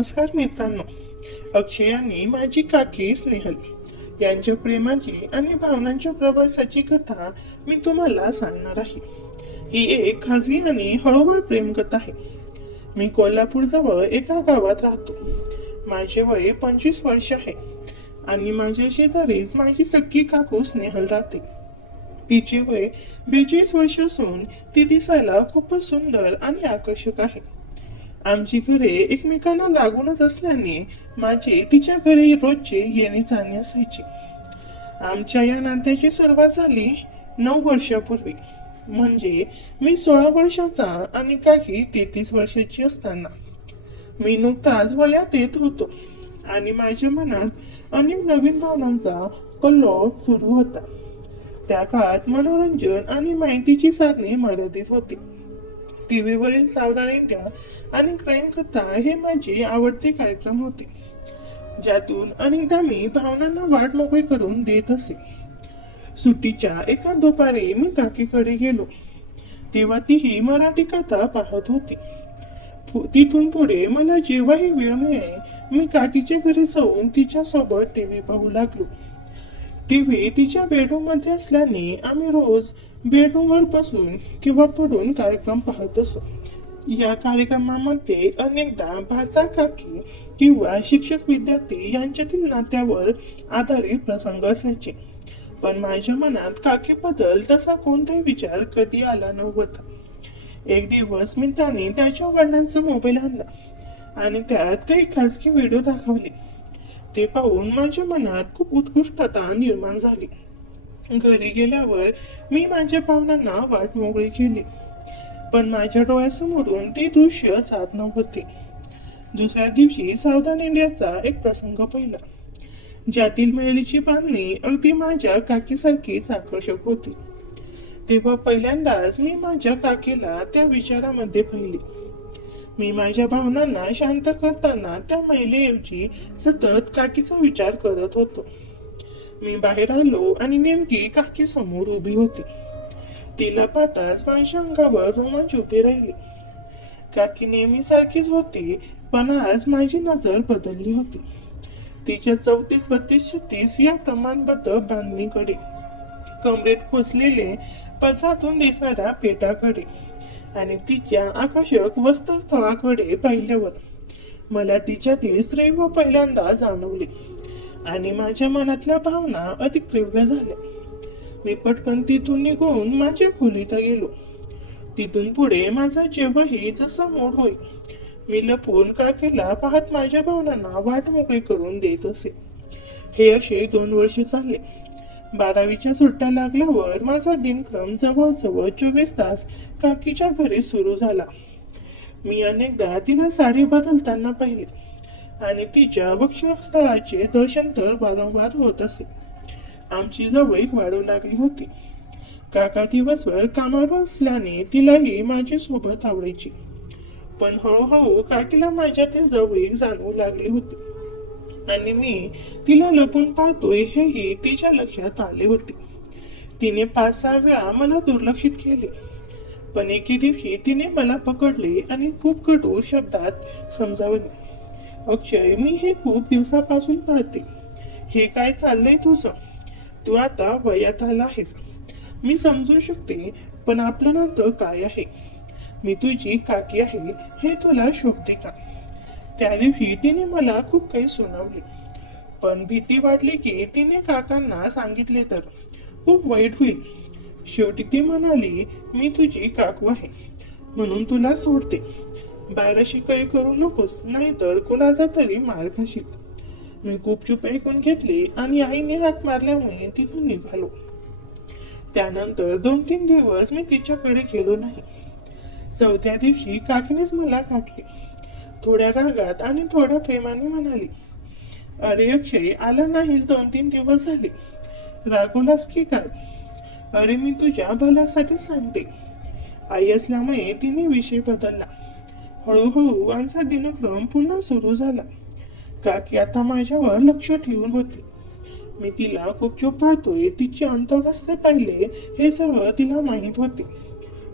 नमस्कार मित्रांनो. अक्षय आणि माझी काकी स्नेहल यांच्या प्रेमाची आणि भावनांच्या प्रवासाची कथा मी तुम्हाला सांगणार आहे. ही एक खाजगी आणि हळूवार प्रेम कथा आहे. मी कोल्हापूर जवळ एका गावात राहतो. माझे वय 25 वर्ष आहे आणि माझ्या शेजारीच माझी सख्खी काकू स्नेहल राहते. तिचे वय 42 वर्ष असून ती दिसायला खूपच सुंदर आणि आकर्षक आहे. आमची घरे एकमेकांना लागूनच असल्याने माझे तिच्या घरी रोजचे येणे जाणे असायचे. आमच्या या नात्याची सुरुवात झाली 9 वर्षापूर्वी, म्हणजे मी 16 वर्षाचा आणि काही 33 वर्षाची असताना. मी नुकताच वयात येत होतो आणि माझ्या मनात अनेक नवीन भावनांचा कल्लोळ सुरू होता. त्या काळात मनोरंजन आणि माहितीची साधने मर्यादित होती. टीव्हीवरील सावधान इंडिया आणि क्राईम कथा हे माझे आवडते कार्यक्रम होते, ज्यातून अनेकदा मी भावनांना वाट मोकळी करून देत असे. सुट्टीच्या एका दुपारी मी काकीकडे गेलो, तेव्हा तीही मराठी कथा पाहत होती. तिथून पुढे मला जेव्हाही वेळ मिळे मी काकीच्या घरी जाऊन तिच्या सोबत टीव्ही पाहू लागलो. टीव्ही तिच्या बेडरूम मध्ये असल्याने आम्ही रोज बेडरूमवर बसून किंवा पडून कार्यक्रम पाहत असो. या कार्यक्रमामध्ये अनेकदा भाचा काकी किंवा शिक्षक विद्यार्थी यांच्यातील नात्यावर आधारित प्रसंग असायचे, पण माझ्या मनात काकीबद्दल तसा कोणताही विचार कधी आला नव्हता. एक दिवस मित्राने त्याच्या वडिलांचा मोबाईल आणला आणि त्यात काही खासगी व्हिडिओ दाखवले. ते पाहून माझ्या मनात खूप उत्कृष्टता निर्माण झाली. घरी गेल्यावर मी माझ्या भावनांना वाट मोकळी केली, पण माझ्या डोळ्यासमोरून ते दृश्य जात नव्हते. दुसऱ्या दिवशी सावधान इंडियाचा एक प्रसंग पाहिला, ज्यातील महिलेची बांधणी अगदी माझ्या काकीसारखीच आकर्षक होती. तेव्हा पहिल्यांदाच मी माझ्या काकीला त्या विचारामध्ये पाहिले. मी माझ्या भावनांना शांत करताना त्या महिलेऐवजी सतत काकीचा विचार करत होतो. मी बाहेर आलो आणि नेमकी काकी समोर उभी होती. तिला पाहताच माझ्या अंगावर रोमांच उभे राहिले. काकी नेहमी सारखीच होती, पण आज माझी नजर बदलली होती. तिच्या 34, 32, 36 या प्रमाणबद्ध बांधणीकडे, कमरेत खोचलेले पदरातून दिसणाऱ्या पेटाकडे आणि तिच्या आकर्षक वस्त्रस्थळाकडे पाहिल्यावर मला तिच्यातील स्त्रीत्व पहिल्यांदा जाणवले आणि माझ्या मनातल्या भावना अधिक तीव्र झाल्या. मी पटकन तिथून निघून माझ्या खोलीत गेलो. तिथून पुढे माझा जेव्हाही जसा मूड होईल मी लपून काकीला पाहत माझ्या भावनांना वाट मोकळी करून देत असे. हे असे 2 वर्ष चालले. 12वीच्या सुट्ट्या लागल्यावर माझा दिनक्रम जवळजवळ 24 तास काकीच्या घरी सुरू झाला. मी अनेकदा तिला साडी बदलताना पाहिले आणि तिच्या वक्षस्थळाचे दर्शन तर वारंवार होत असे. आमची जवळीक वाढू लागली होती. काका दिवसभर कामावर असल्याने तिलाही माझी सोबत आवडायची, पण हळूहळू काकीला माझ्यातील जवळीक जाणवू लागली होती आणि मी तिला लपून पाहतोय हेही तिच्या लक्षात आले होते. तिने 5-6 वेळा मला दुर्लक्षित केले, पण एके दिवशी तिने मला पकडले आणि खूप कठोर शब्दात समजावले. अक्षय, मी हे खूप दिवसापासून पाहते. हे काय चाललंय तुझं? तू आता वयात आला आहेस, मी समजू शकते, पण आपलं नातं काय आहे? मी तुझी काकी आहे हे तुला शोभते का? त्या दिवशी तिने मला खूप काही सुनावले, पण भीती वाटली की तिने काकांना सांगितले तर खूप वाईट होईल. शेवटी ती म्हणाली, मी तुझी काकू आहे म्हणून तुला सोडते. बाहेरशी काही करू नकोस, नाहीतर कुणाचा तरी मार खाशील. मी खूप चूप ऐकून घेतले आणि आईने हाक मारल्यामुळे तिथून निघालो. त्यानंतर 2-3 दिवस मी तिच्याकडे गेलो नाही. 4थ्या दिवशी काकीनेच मला गाठले. थोड्या रागात आणि थोड्या प्रेमाने म्हणाली, अरे अक्षय, आला नाहीस 2-3 दिवस झाले, रागवलास की काय? अरे मी तुझ्या भल्यासाठी सांगते. आई असल्यामुळे तिने विषय बदलला. हळूहळू आमचा दिनक्रम पुन्हा सुरू झाला. काकी आता माझ्यावर लक्ष ठेवून होती. मी तिला खूप चूप पाहतोय, तिचे अंतर्गस्ते पाहिले हे सर्व तिला माहीत होते,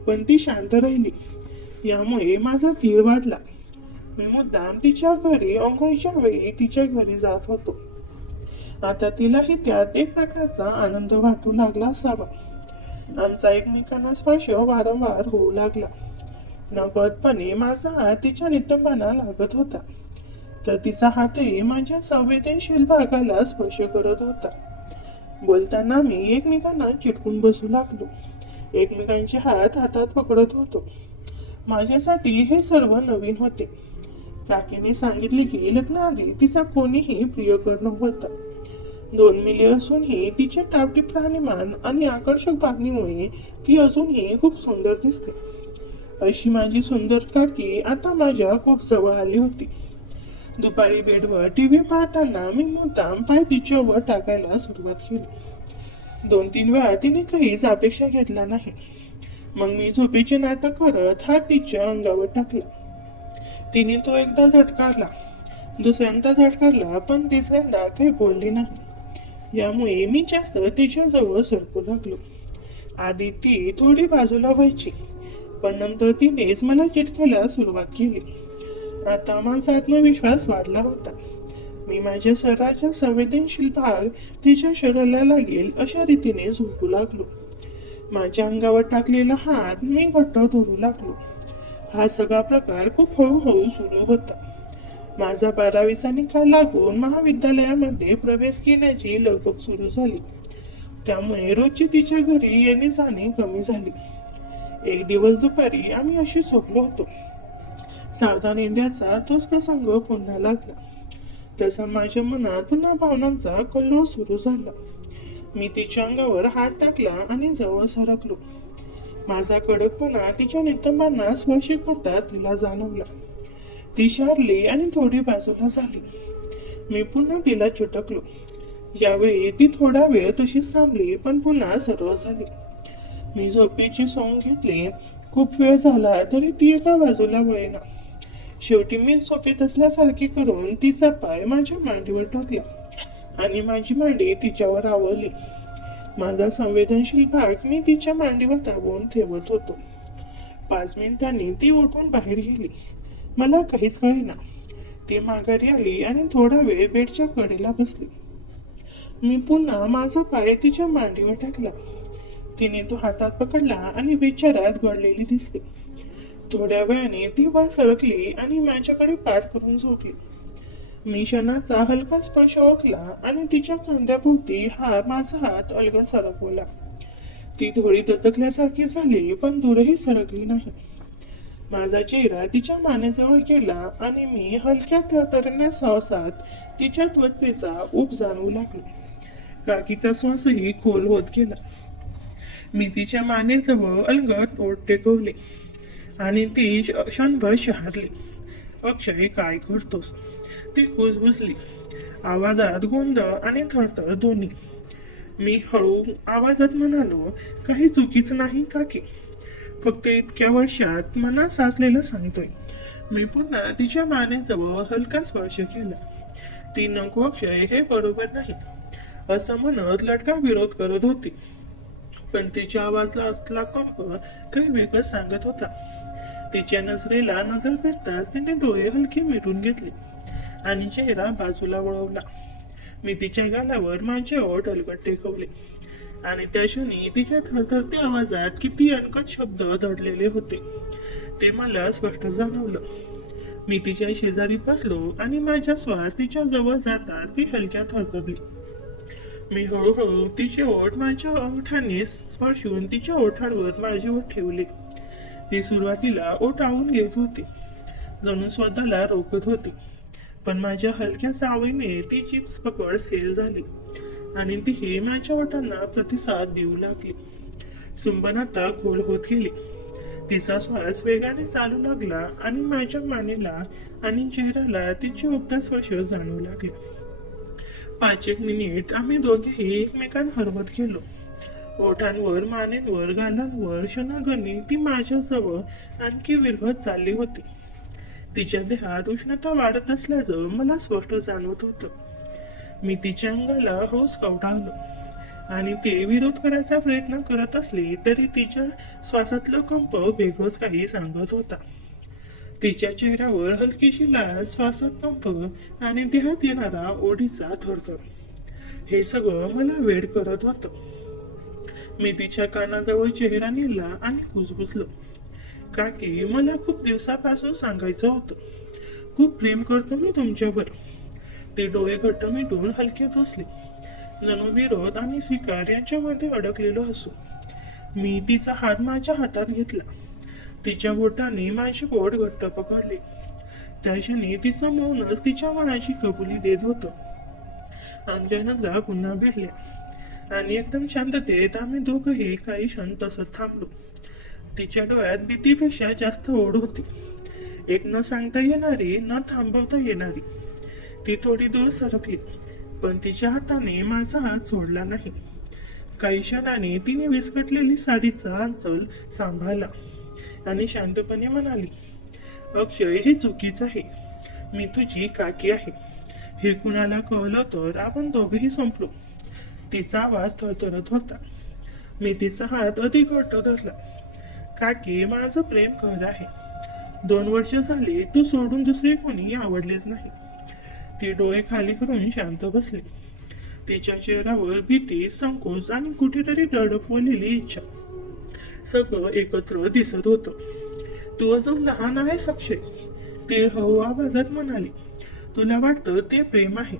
पण ती शांत राहिली. यामुळे माझा धीर वाढला. मी मुद्दाम तिच्या घरी अंघोळीच्या वेळी तिच्या घरी जात होतो. आता तिलाही त्यात एक प्रकारचा आनंद वाटू लागला असावा. आमचा एकमेकांना स्पर्श वारंवार होऊ लागला. नकळतपणे माझा हात तिच्या नितंबांना लागत होता, तर तिचा हातही माझ्या संवेदनशील भागाला स्पर्श करत होता. बोलताना मी एकमेकांना चिटकून बसू लागलो. एकमेकांचे हात हातात पकडत होतो. माझ्यासाठी हे सर्व नवीन होते. काकीने सांगितले की लग्नाआधी तिचा कोणीही प्रियकर नव्हता. 2 मिली असूनही तिचे टापटीप राहणीमान आणि आकर्षक बांधणीमुळे ती अजूनही खूप सुंदर दिसते. अशी माझी सुंदर काकी आता माझ्या खूप जवळ आली होती. दुपारी बेडवर टीव्ही पाहताना मी मुद्दाम पाय तिच्यावर टाकायला सुरुवात केली. 2-3 वेळा तिने काहीच अपेक्षा घेतला नाही. मग मी झोपेचे नाटक करत हात तिच्या अंगावर टाकला. तिने तो एकदा झटकारला, दुसऱ्यांदा झटकारला, पण तिसऱ्यांदा काही बोलली नाही. यामुळे मी जास्त तिच्या जवळ सरकू लागलो. आधी ती थोडी बाजूला व्हायची, पण नंतर तिनेच मला चिटकायला सुरुवात केली. आता माझा आत्मविश्वास वाढला होता. मी माझ्या शरीराचा संवेदनशील भाग तिच्या शरीराला लागेल अशा रीतीने झोपू लागलो. माझ्या अंगावर टाकलेला हात मी घट्ट धरू लागलो. हा सगळा प्रकार खूप हळूहळू सुरू होता. माझा 12वीचा निकाल लागून महाविद्यालयामध्ये प्रवेश घेण्याची लगबग सुरू झाली. त्यामुळे रोजची तिच्या घरी येणे जाणे कमी झाले. एक दिवस दुपारी आम्ही अशी झोपलो होतो. सावधान इंडियाचा तोच प्रसंग पुन्हा लागला. तसा माझ्या मनात पुन्हा भावनांचा कल्लोळ सुरू झाला. मी तिच्या अंगावर हात टाकला आणि जवळ सरकलो. माझा कडकपणा तिच्या नितंबांना स्पर्श करता तिला जाणवला. ती शारली आणि थोडी बाजूला झाली. मी पुन्हा तिला चिटकलो. यावेळी ती थोडा वेळ तशीच थांबली, पण पुन्हा सर्व झाली. मी झोपेची सोंग घेतली. खूप वेळ झाला तरी ती एका बाजूला वळेना. शेवटी मी झोपेत असल्यासारखी करून तिचा पाय माझ्या मांडीवर टाकला आणि माझी मांडी तिच्यावर आवळली. माझा संवेदनशील भाग मी तिच्या मांडीवर दाबून ठेवत होतो. 5 मिनिटांनी ती उठून बाहेर गेली. मला काहीच कळेना. ती माघारी आली आणि थोडा वेळ बेडच्या कडेला बसली. मी पुन्हा माझा पाय तिच्या मांडीवर टाकला. तिने तो हातात पकडला आणि विचारात गडलेली दिसली. थोड्या वेळाने ती वर सरकली आणि माझ्याकडे पाठ करून झोपली. मी क्षणाचा हलका स्पर्श ओळखला आणि तिच्या खांद्याभोवती माझा हात अलगद सरकवला. ती थोडी दचकल्यासारखी झाली, पण दूरही सरकली नाही. माझा चेहरा तिच्या मानेजवळ गेला आणि मी हलक्या थरथरण्या सावसात तिच्या त्वचेचा ऊब जाणवू लागलो. काकीचा श्वासही खोल होत गेला. मी तिच्या मानेजवळ अलगद ओठ टेकवले आणि ती क्षणभर शहारली. अक्षय, काय करतोस? ती कुजबुजली, आवाजात गोंधळ आणि थरथर दोन्ही. मी हळू आवाजात म्हणालो, काही चुकीच नाही काकी, फक्त इतक्या वर्षात मनात साचलेलं सांगतोय. मी पुन्हा तिच्या मानेजवळ हलका स्पर्श केला. ती नको अक्षय, हे बरोबर नाही असं म्हणत लटका विरोध करत होती, पण तिच्या आवाजातला कंप काही वेगळं सांगत होता. तिच्या नजरेला नजर भेटताच तिने डोळे हलके मिटून घेतले आणि चेहरा बाजूला वळवला. मी तिच्या गालावर माझे ओठ अलगद टेकवले आणि त्या क्षणी तिच्या थरथरत्या आवाजात किती अनकट शब्द दडलेले होते ते मला स्पष्ट जाणवलं. मी तिच्या शेजारी बसलो आणि माझा श्वास तिच्या जवळ जाताच ती हलक्या थरथरली. मी हळूहळू तिचे ओठ माझ्या अंगठाने स्पर्शून तिच्या ओठांवर माझे ओठ ठेवले. ती सुरुवातीला ओठ आवून घेत होती, जणू स्वतःला रोखत होती, पण माझ्या हलक्या सावळीने तिची पकड सैल झाली आणि तीही माझ्या ओठांना प्रतिसाद देऊ लागली. चुंबन आता खोल होत गेली. तिचा श्वास वेगाने चालू लागला आणि माझ्या मानेला आणि चेहऱ्याला तिचे उबदार स्पर्श जाणवू लागले. 5-1 मिनिट आम्ही दोघेही एकमेकांना हरवत गेलो. ओठांवर, मानेंवर, गालांवर क्षणागणी ती माझ्याजवळ आणखी विरघळत चालली होती. तिच्या देहात उष्णता वाढत असल्याचं मला स्पष्ट जाणवत होतं. मी तिच्या अंगाला हळूच कवटाळलो आणि ती विरोध करायचा प्रयत्न करत असली तरी तिच्या श्वासातलं कंप वेगळंच काही सांगत होता. तिच्या चेहऱ्यावर हलकीशी लाज, श्वासात कंप आणि देहात येणारा ओढीचा थरथर. हे सगळं मला वेड करत होतं. मी तिच्या कानाजवळ चेहरा नेला आणि कुजबुजलो. काकी, मला खूप दिवसापासून सांगायचं होतं. खूप प्रेम करतो मी तुमच्यावर. ते डोळे घट्ट मिटून हलके बसले, जणू विरोध आणि स्वीकार यांच्यामध्ये अडकलेलो असो. मी तिचा हात माझ्या हातात घेतला. तिच्या बोटाने माझी बोट घट्ट पकडले. त्या क्षणी तिचं मौनच तिच्या मनाची कबुली देत होतं. आमच्या नजरा पुन्हा भेटल्या आणि एकदम शांततेत आम्ही दोघंही काही क्षण तसंच थांबलो. तिच्या डोळ्यात भीतीपेक्षा जास्त ओढ होती, एक न सांगता येणारी, न थांबवता येणारी. ती थोडी दूर सरकली, पण तिच्या हाताने माझा हात सोडला नाही. काही क्षणाने तिने विस्कटलेली साडीचा अंचल सांभाळला आणि शांतपणे म्हणाली, अक्षय, हे चुकीचं आहे. मी तुझी काकी आहे. हे कुणाला कळलं तर आपण दोघेही संपलो. तिचा आवाज थरथरत होता. मी तिचा हात अधिक घट्ट धरला. काकी, माझं प्रेम खरं आहे. 2 वर्ष झाली तू सोडून दुसरे कोणी आवडलेच नाही. ती डोळे खाली करून शांत बसली. तिच्या चेहऱ्यावर भीती, संकोच आणि कुठेतरी दडपवलेली इच्छा सगळं एकत्र दिसत होतं. तू अजून लहान आहेस अक्षय, ती हळू आवाजात म्हणाली. तुला वाटतं ते प्रेम आहे,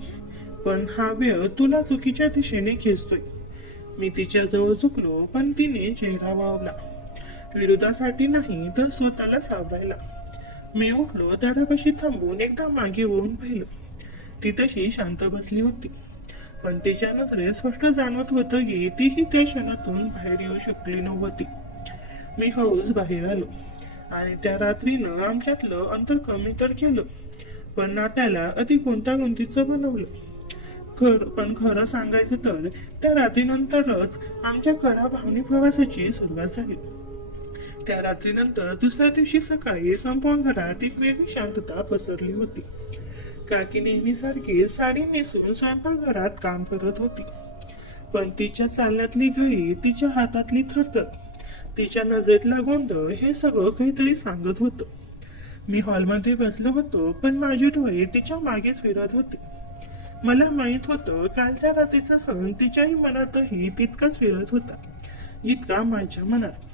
पण हा वेळ तुला चुकीच्या दिशेने खेचतोय. मी तिच्या जवळ झुकलो, पण तिने चेहरा वावला. विरोधासाठी नाही तर स्वतःला सावरायला. मी उठलो, दारापाशी थांबून एकदा मागे वळून पाहिलं. ती तशी शांत बसली होती, पण तिच्या नजरेत स्पष्ट जाणवत होतं की तीही त्या क्षणातून बाहेर येऊ शकली नव्हती. मी हळूच बाहेर आलो आणि त्या रात्रीनं आमच्यातलं अंतर कमी तर केलं, पण नात्याला अधिक गुंतागुंतीचं बनवलं. पण खरं सांगायचं तर त्या रात्रीनंतरच आमच्या खऱ्या भावनिक प्रवासाची सुरुवात झाली. त्या रात्रीनंतर दुसऱ्या दिवशी सकाळी संपूर्ण घरात एक वेगळी शांतता पसरली होती. काकी नेहमीसारखी साडी नेसून स्वयंपाकघरात काम करत होती, पण तिच्या चालण्यातली घाई, तिच्या हातातली थरथर, तिच्या नजरेतला गोंधळ हे सगळं काहीतरी सांगत होतं. मी हॉलमध्ये बसलो होतो, पण माझे डोळे तिच्या मागेच फिरत होते. मला माहित होतं कालच्या रात्रीचा सण तिच्याही मनातही तितकाच फिरत होता जितका माझ्या मनात.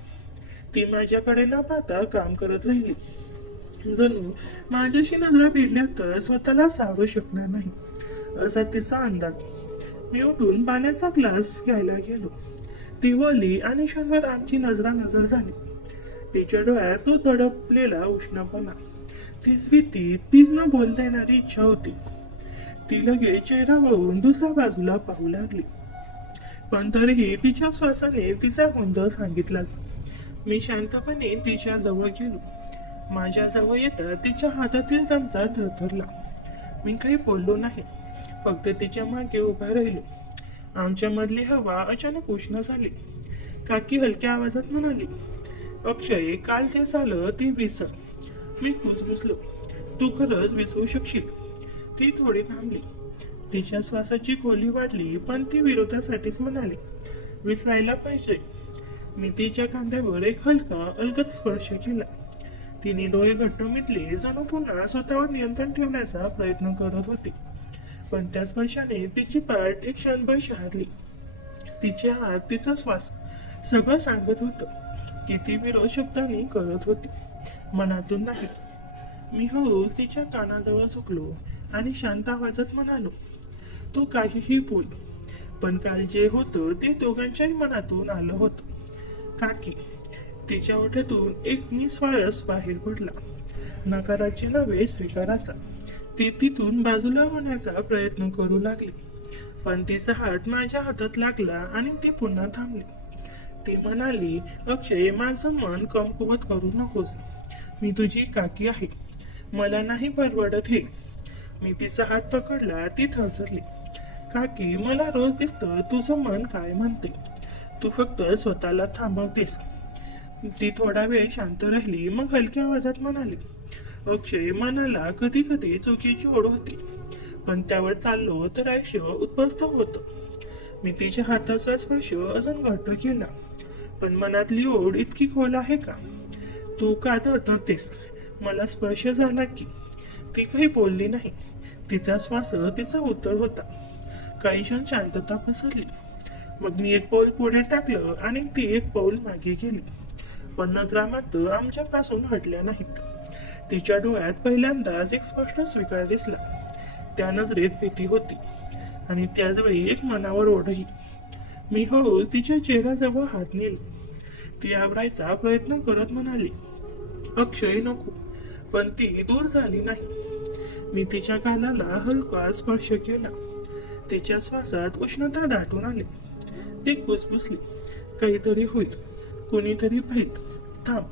ती माझ्याकडे न पाहता काम करत राहिली, जणू माझ्याशी नजरा भिडल्या तर स्वतःला सावरू शकणार नाही असा तिचा अंदाज. मी उठून पाण्याचा ग्लास घ्यायला गेलो. ती वळली आणि क्षणभर आमची नजरानजर झाली. तिच्या डोळ्यात तो दडपलेला उष्णपणा, तीच भीती, तीच न बोलता येणारी इच्छा होती. ती लगेच चेहरा वळून दुसऱ्या बाजूला पाहू लागली, पण तरीही तिच्या श्वासाने तिचा गोंधळ सांगितलाच. मी शांतपणे तिच्या जवळ गेलो. माझ्या जवळ येता तिच्या हातातील चमचा थरथरला. मी काही बोललो नाही, फक्त तिच्या मागे उभा राहिलो. आमच्या मधली हवा अचानक उष्ण झाली. काकी हलक्या आवाजात म्हणाली, अक्षय, काल जे झालं ते विसर. मी कुजबुजलो. तू खरंच विसरू शकशील? ती थोडी थांबली. तिच्या श्वासाची खोली वाढली, पण ती विरोधासाठीच म्हणाली, विसरायला पाहिजे. मी तिच्या खांद्यावर एक हलका अलगद स्पर्श केला. तिने डोळे घट्ट मिटले, जणू पुन्हा स्वतःवर नियंत्रण ठेवण्याचा प्रयत्न करत होती, पण त्या स्पर्शाने तिची पाठ एक क्षणभर शहारली. तिचे हात, तिचा श्वास सगळं सांगत होतं की ती विरोध शब्दांनी करत होती, मनातून नाही. मी हळूच तिच्या कानाजवळ झुकलो आणि शांत आवाजात म्हणालो, तू काहीही बोल, पण काल जे होतं ते दोघांच्याही मनातून आलं होतं. काकी, तिच्या ओठातून एक निस्वाळस बाहेर पडला, नकाराचे नव्हे, स्वीकाराचा. ती तिथून बाजूला होण्याचा प्रयत्न करू लागली, पण तिचा हात माझ्या हातात लागला आणि ती पुन्हा थांबली. ती म्हणाली, अक्षय, माझं मन कमकुवत करू नकोस. मी तुझी काकी आहे, मला नाही परवडत हे. मी तिचा हात पकडला. ती थरथरली. काकी, मला रोज दिसतं तुझं मन काय म्हणते. तू फक्त स्वतःला थांबवतेस. ती थोडा वेळ शांत राहिली, मग हलक्या आवाजात म्हणाली, अक्षय, मनाला कधी कधी चुकीची ओढ होती, पण त्यावर चाललो तर आयुष्य उद्ध्वस्त होतं. मी तिच्या हाताचा स्पर्श अजून घट्ट केला. पण मनातली ओढ इतकी खोल आहे का? तू का थरथरतेस? मला स्पर्श झाला की ती काही बोलली नाही. तिचा श्वास तिचा उत्तर होता. काही क्षण शांतता पसरली. मग मी एक पाऊल पुढे टाकलं आणि ती एक पाऊल मागे गेली. पण नजरा मात्र आमच्यापासून हटल्या नाहीत. तिच्या डोळ्यात पहिल्यांदाच एक स्पष्ट स्वीकार दिसला. त्या नजरेत भीती होती आणि त्याचवेळी एक मनावर ओढही. मी हळूच तिच्या चेहऱ्याजवळ हात नेला. ती आवरायचा प्रयत्न करत म्हणाली, अक्षय नको. पण ती दूर झाली नाही. मी तिच्या गालाला हलका स्पर्श केला. तिच्या श्वासात उष्णता दाटून आली. ती कुसकुसली, काहीतरी होईल, कुणीतरी पाहिल, थांब.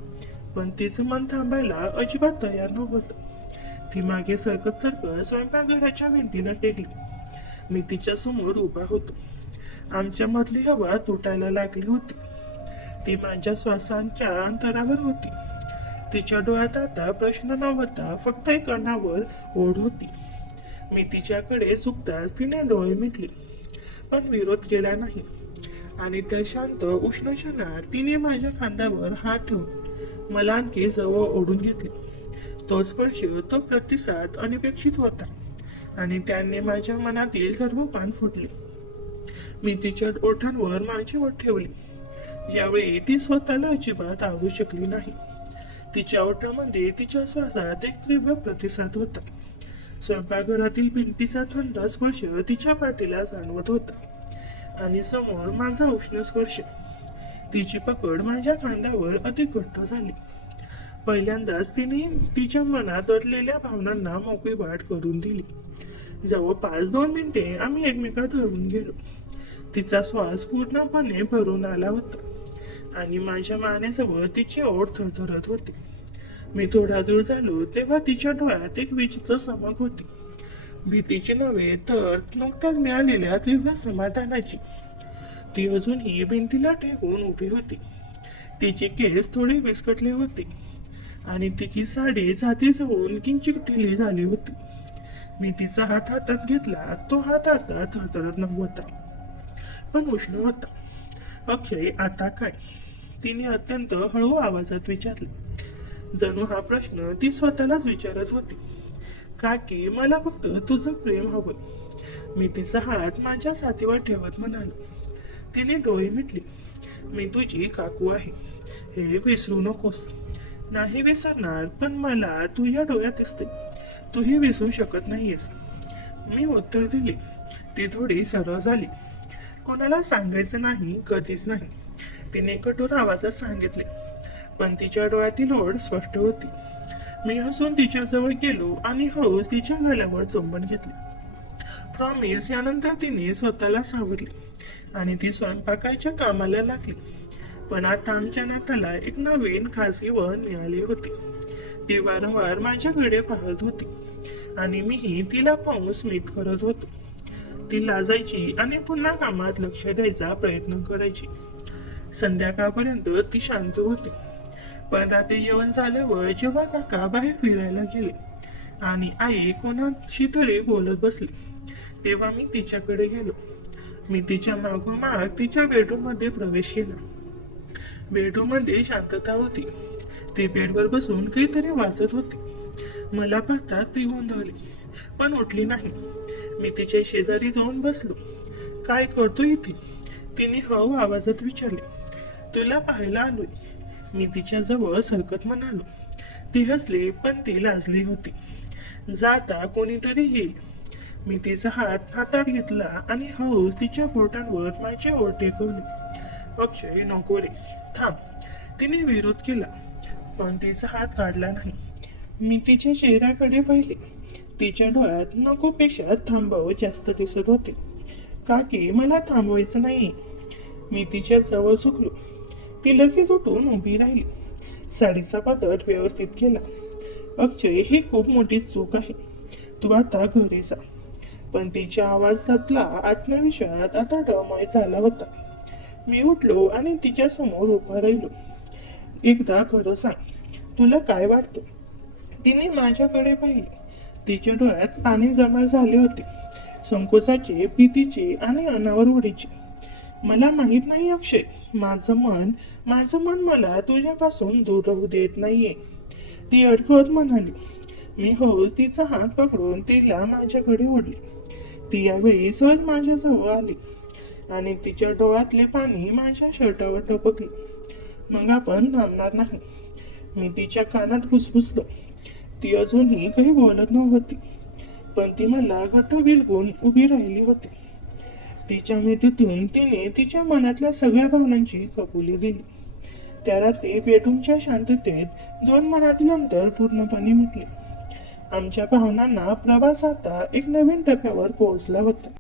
पण तिचं मन थांबायला अजिबात तयार नव्हतं. ती मागे सरकत सरकत स्वयंपाकघराच्या भिंतीला टेकली. मी तिच्या समोर उभा होतो. आमच्या मधली हवा तुटायला लागली होती. ती माझ्या श्वासांच्या अंतरावर होती. तिच्या डोळ्यात आता प्रश्न नव्हता, फक्त एक अनावर ओढ होती. मी तिच्याकडे झुकताच तिने डोळे मिटले, पण विरोध केला नाही. आणि त्या शांत उष्ण क्षणात तिने माझ्या खांद्यावर हात ठेवून मला आणखी जवळ ओढून घेतले. तो स्पर्श, तो प्रतिसाद अनपेक्षित होता आणि त्याने माझ्या मनातील सर्व पान फुटले. मी तिच्या ओठांवर माझी ओठ ठेवली. यावेळी ती स्वतःला अजिबात आवडू शकली नाही. तिच्या ओठामध्ये तिच्या श्वासात एक तीव्र प्रतिसाद होता. स्वयंपाकघरातील भिंतीचा थंड स्पर्श तिच्या पाठीला जाणवत होता आणि समोर माझा उष्ण स्पर्श. तिची पकड माझ्या खांद्यावर अधिक घट्ट झाली. पहिल्यांदाच तिने तिच्या मनात दडलेल्या भावनांना मोकळी वाट करून दिली. जवळपास 2 मिनिटे आम्ही एकमेकात धरून गेलो. तिचा श्वास पूर्णपणे भरून आला होता आणि माझ्या मानेजवळ तिची ओठ थरथरत होती. मी थोडा दूर झालो तेव्हा तिच्या डोळ्यात एक विचित्र चमक होती. भीतीची नव्हे तर नुकत्याच मिळालेल्या तीव्र समाधानाची. ती अजूनही भिंतीला टेकून उभी होती. तिचे केस थोडे विस्कटले होते आणि तिची साडी छातीजवळून किंचित ढिली झाली होती. मी तिचा हात हातात घेतला. तो हात आता थरथरत नव्हता, पण उष्ण होता. अक्षय, आता काय? तिने अत्यंत हळू आवाजात विचारले. जणू हा प्रश्न ती स्वतःलाच विचारत होती. का की मला फक्त तुझं प्रेम हवं. मी तिचा हात माझ्या छातीवर ठेवत म्हणालो. तिने डोळे मिटली. मी तुझी काकू आहे, हे विसरू नकोस. नाही विसरणार, पण मला तुझ्या डोळ्यात दिसते. तूही विसरू शकत नाहीयेस. मी उत्तर दिले. ती थोडी सरळ झाली. कोणाला सांगायचं नाही, कधीच नाही, तिने कठोर आवाजात सांगितले. पण तिच्या डोळ्यातील ओढ स्पष्ट होती. मी हसून तिच्याजवळ गेलो आणि हळूच तिच्या गळ्यावर चुंबन घेतले. प्रॉमिस. यानंतर तिने स्वतःला सावरली आणि ती स्वयंपाकाच्या कामाला लागली. पण आता आमच्या नात्याला एक नवीन खासगी वळण मिळाले होते. ती वारंवार माझ्याकडे पाहत होती आणि मीही तिला पाहून स्मित करत होतो. ती लाजायची आणि पुन्हा कामात लक्ष द्यायचा प्रयत्न करायची. संध्याकाळपर्यंत ती शांत होती. पण रात्री जेवण झाल्यावर जेव्हा काका बाहेर फिरायला गेले आणि आई कोणाशी तरी बोलत बसली, तेव्हा मी तिच्याकडे गेलो. मी तिच्या मागोमाग तिच्या बेडरूम मध्ये प्रवेश केला. बेडरूम मध्ये शांतता होती. ती बेडवर बसून काहीतरी वाचत होती. मला पाहताच ती गोंधळली, पण उठली नाही. मी तिच्या शेजारी जाऊन बसलो. काय करतो इथे? तिने हळू आवाजात विचारले. तुला पाहायला आलोय, मी तिच्या जवळ सरकत म्हणालो. ती हसली, पण ती लाजली होती. जाता कोणीतरी येईल. मी तिचा हात हातात घेतला आणि हळूच तिच्या बोटांवर माझे ओठ टेकवले. अक्षय, नको रे, थांब. तिने विरोध केला, पण तिचा हात काढला नाही. मी तिच्या चेहऱ्याकडे पाहिले. तिच्या डोळ्यात नकोपेक्षा थांबावं जास्त दिसत होते. का की मला थांबवायचं नाही. मी तिच्या जवळ झुकलो. ती लगेच उठून उभी राहिली. साडीचा पातळ व्यवस्थित केला. अक्षय, ही खूप मोठी चूक आहे. तू आता घरी जा. पण तिच्या आवाजातला आत्मविश्वास आता डळमळ झाला होता. मी उठलो आणि तिच्या समोर उभा राहिलो. एकदा खरं सांग, तुला काय वाटतं? तिने माझ्याकडे पाहिले. तिच्या डोळ्यात पाणी जमा झाले होते, संकोचाचे, भीतीचे आणि अनावरवडीचे. मला माहित नाही अक्षय, माझं मन मला तुझ्यापासून दूर राहू देत नाहीये. ती अडखळत म्हणाली. मी हळूच तिचा हात पकडून तिला माझ्याकडे ओढले. ती यावेळी सहज माझ्याजवळ आली आणि तिच्या डोळ्यातले पाणी माझ्या शर्टावर टपकले. मग आपण थांबणार नाही, मी तिच्या कानात कुसकुसलो. ती अजूनही काही बोलत नव्हती, पण ती मला घट्ट बिलगून उभी राहिली होती. तिच्या मिठीतून तिने तिच्या मनातल्या सगळ्या भावनांची कबुली दिली. त्या रात्री बेडरूमच्या शांततेत 2 मनातील अंतर पूर्णपणे मिटले. आमच्या भावनांना प्रवास आता एक नवीन टप्प्यावर पोहोचला होता.